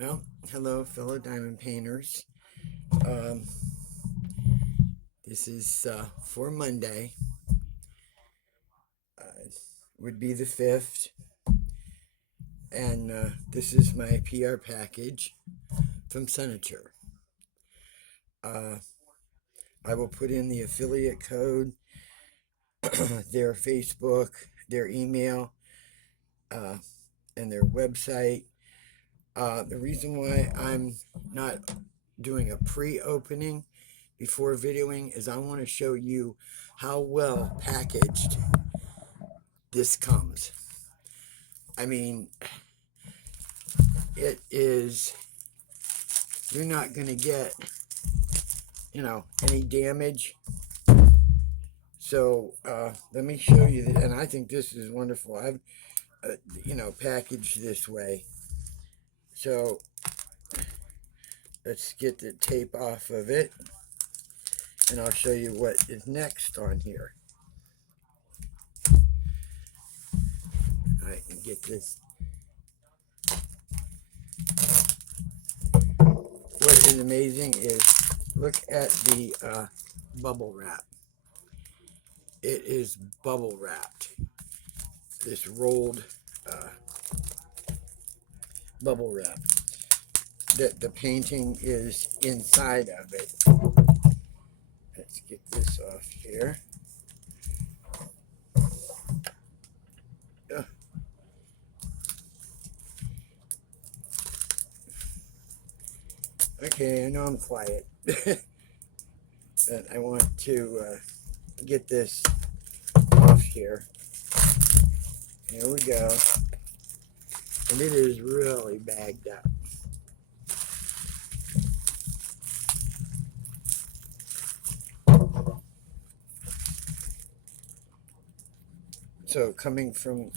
Well, hello, fellow diamond painters. Um, this is for Monday. Would be the 5th, and this is my PR package from Sunature. Uh, I will put in the affiliate code, their Facebook, their email, uh, and their website. The reason why I'm not doing a pre-opening before videoing is I want to show you how well packaged this comes. I mean, it is, you're not going to get, any damage. So let me show you that. And I think this is wonderful. I've, packaged this way. So let's get the tape off of it. And I'll show you what is next on here. I can get this. What is amazing is look at the bubble wrap. It is bubble wrapped. This rolled bubble wrap. That the painting is inside of it. Let's get this off here. Okay, I know I'm quiet, but I want to get this off here. Here we go. And it is really bagged up. So coming from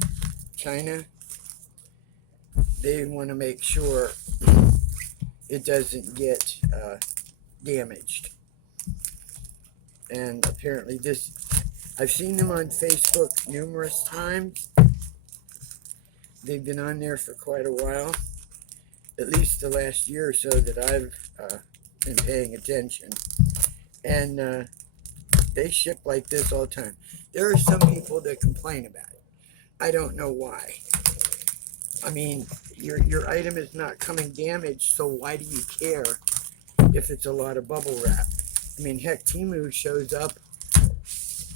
China, they want to make sure it doesn't get damaged. And apparently I've seen them on Facebook numerous times. They've been on there for quite a while, at least the last year or so that I've been paying attention. And they ship like this all the time. There are some people that complain about it. I don't know why. I mean, your item is not coming damaged, so why do you care if it's a lot of bubble wrap? I mean, heck, Timu shows up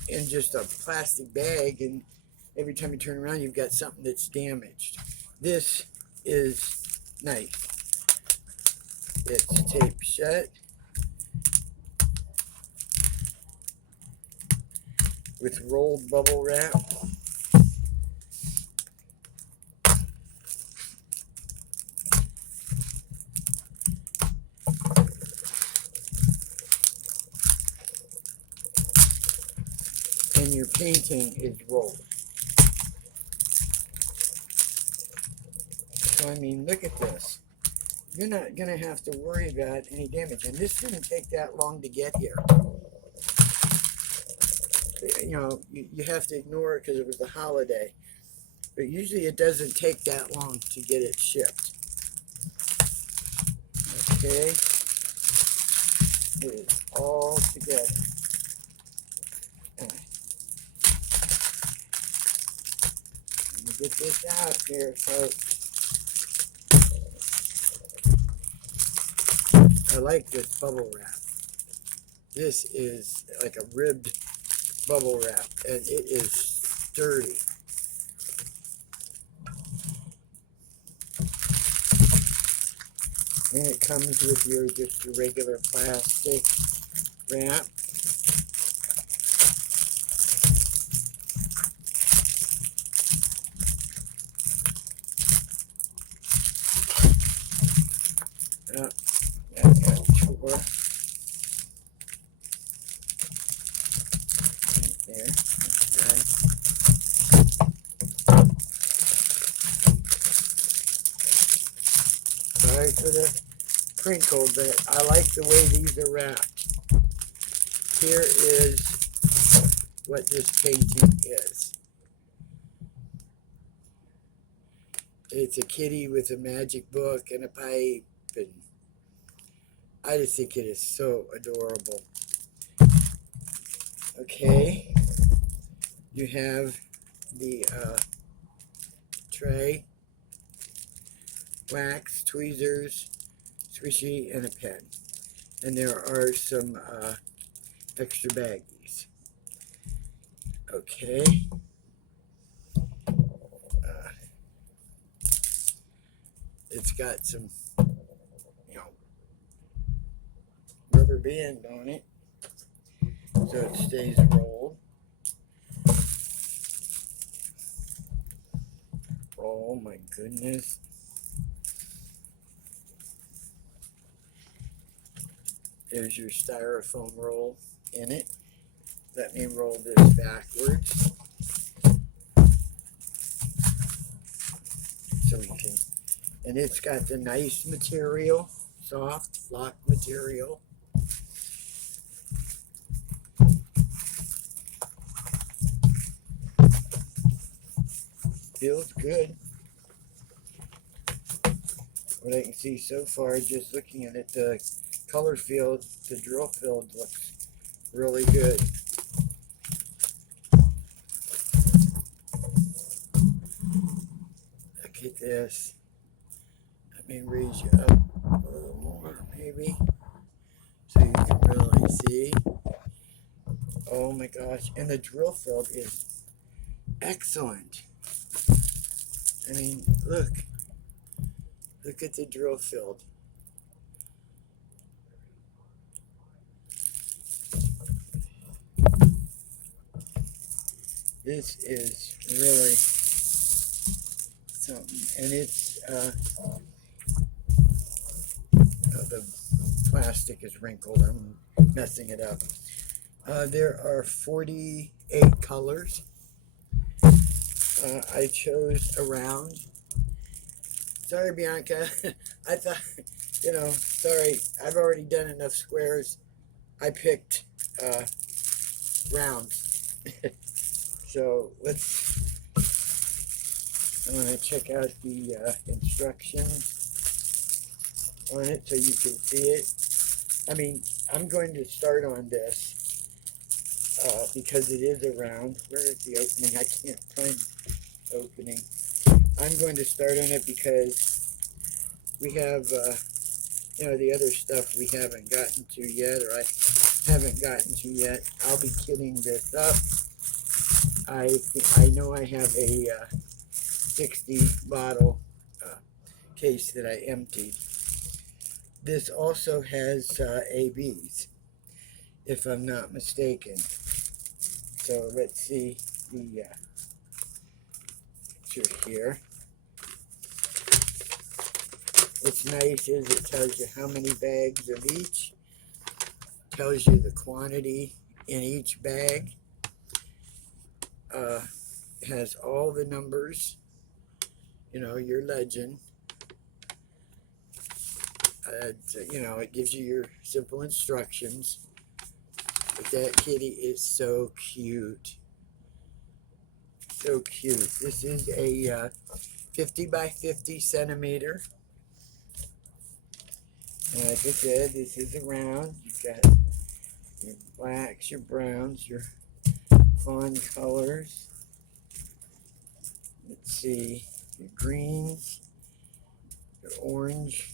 in just a plastic bag, and every time you turn around, you've got something that's damaged. This is nice. It's taped shut with rolled bubble wrap. And your painting is rolled. So, I mean, look at this. You're not going to have to worry about any damage. And this didn't take that long to get here. You have to ignore it because it was the holiday. But usually it doesn't take that long to get it shipped. Okay. It is all together. Let me get this out here, folks. I like this bubble wrap. This is like a ribbed bubble wrap, and it is sturdy. And it comes with just your regular plastic wrap. That got tore. Right there. Okay. Sorry for the crinkle, but I like the way these are wrapped. Here is what this painting is. It It's a kitty with a magic book and a pipe, and I just think it is so adorable. Okay, you have the tray, wax, tweezers, squishy, and a pen. And there are some extra baggies. Okay. It's got some, rubber band on it, so it stays rolled. Oh my goodness. There's your styrofoam roll in it. Let me roll this backwards so we can, and it's got the nice material, soft block material. Feels good. What I can see so far, just looking at it, the color field, the drill field looks really good. Look at this. Let me raise you up a little more, maybe, so you can really see. Oh my gosh, and the drill field is excellent. I mean, look at the drill field. This is really something, and it's the plastic is wrinkled. I'm messing it up. There are 48 colors. I chose a round. Sorry, Bianca. I thought, sorry, I've already done enough squares. I picked rounds. So I want to check out the instructions on it so you can see it. I mean, I'm going to start on this because it is a round. Where is the opening? I can't find the opening. I'm going to start on it because we have, the other stuff we haven't gotten to yet, or I haven't gotten to yet. I'll be kitting this up. I know I have a 60 bottle case that I emptied. This also has ABs, if I'm not mistaken. So let's see the picture here. What's nice is it tells you how many bags of each, tells you the quantity in each bag, has all the numbers, your legend. It gives you your simple instructions. But that kitty is so cute. So cute. This is a 50 by 50 centimeter. And like I said, this is a round. You've got your blacks, your browns, your fawn colors. Let's see, your greens, your orange.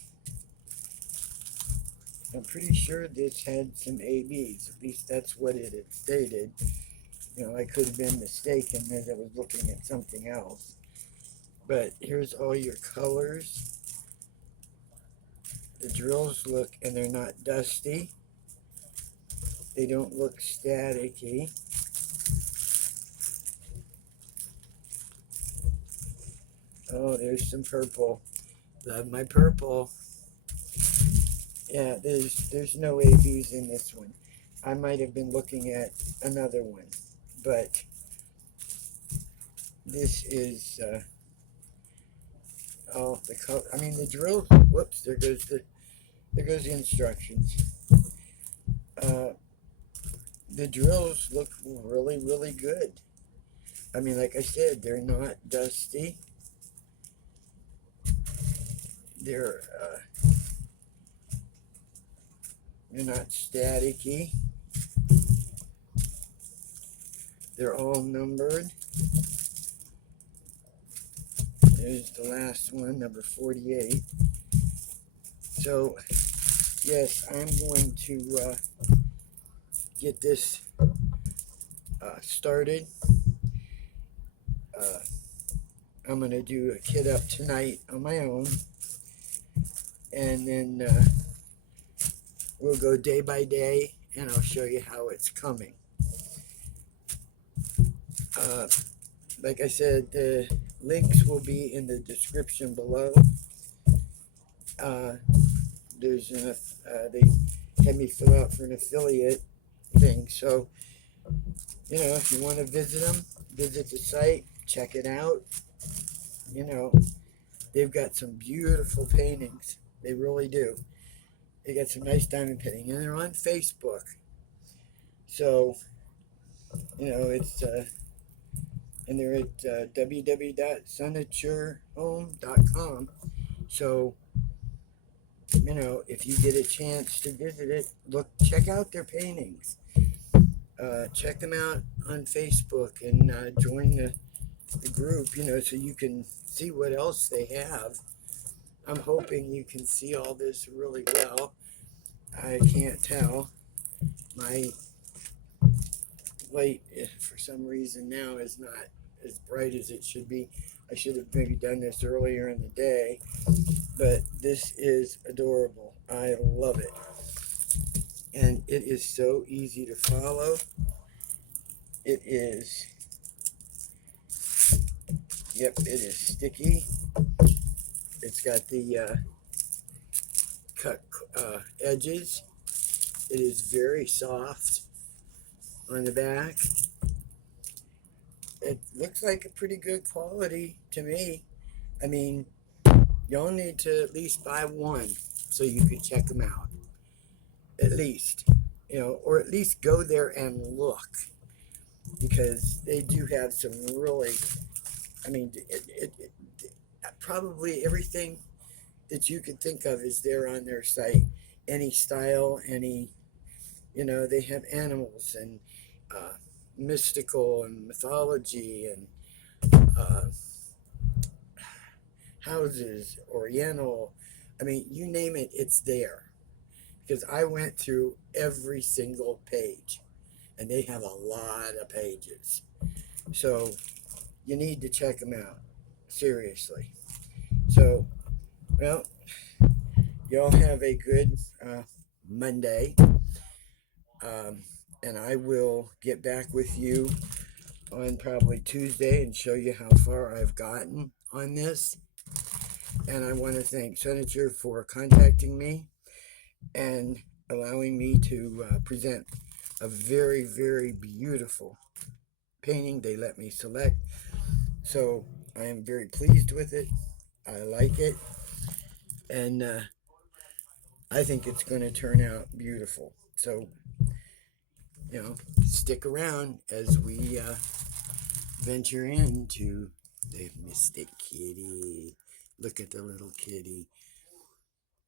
I'm pretty sure this had some ABs. At least that's what it had stated. I could have been mistaken as I was looking at something else. But here's all your colors. The drills look, and they're not dusty. They don't look staticky. Oh, there's some purple. Love my purple. Yeah, there's no ABs in this one. I might have been looking at another one, but this is the color. I mean, the drill. Whoops! There goes the instructions. The drills look really, really good. I mean, like I said, they're not dusty. they're not staticky. They're all numbered. There's the last one, number 48. So, yes, I'm going to get this started. I'm going to do a kit up tonight on my own. And then we'll go day by day, and I'll show you how it's coming. Like I said, the links will be in the description below. There's they had me fill out for an affiliate thing, so if you want to visit them, visit the site, check it out. They've got some beautiful paintings. They really do. They got some nice diamond painting, and they're on Facebook. So it's and they're at www.sunaturehome.com. So if you get a chance to visit it, check out their paintings. Check them out on Facebook and join the group, so you can see what else they have. I'm hoping you can see all this really well. I can't tell. My light, for some reason now, is not as bright as it should be. I should have maybe done this earlier in the day, but this is adorable. I love it. And it is so easy to follow. It is, yep, it is sticky. It's got the cut edges. It is very soft on the back. It looks like a pretty good quality to me. I mean, y'all need to at least buy one so you can check them out. At least, or at least go there and look, because they do have some really, I mean, probably everything that you could think of is there on their site. Any style, any, they have animals and mystical and mythology and houses, oriental. I mean, you name it, it's there. Because I went through every single page, and they have a lot of pages. So you need to check them out, seriously. So, well, y'all have a good Monday, and I will get back with you on probably Tuesday and show you how far I've gotten on this. And I want to thank Sunature for contacting me and allowing me to present a very, very beautiful painting they let me select. So I am very pleased with it. I like it. And I think it's going to turn out beautiful. So, stick around as we venture into the Mystic Kitty. Look at the little kitty.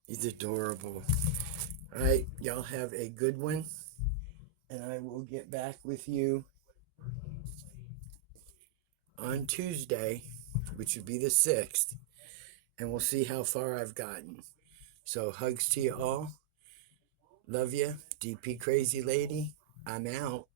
He's adorable. All right, y'all have a good one. And I will get back with you on Tuesday, which would be the 6th. And we'll see how far I've gotten. So hugs to you all. Love you. DP Crazy Lady. I'm out.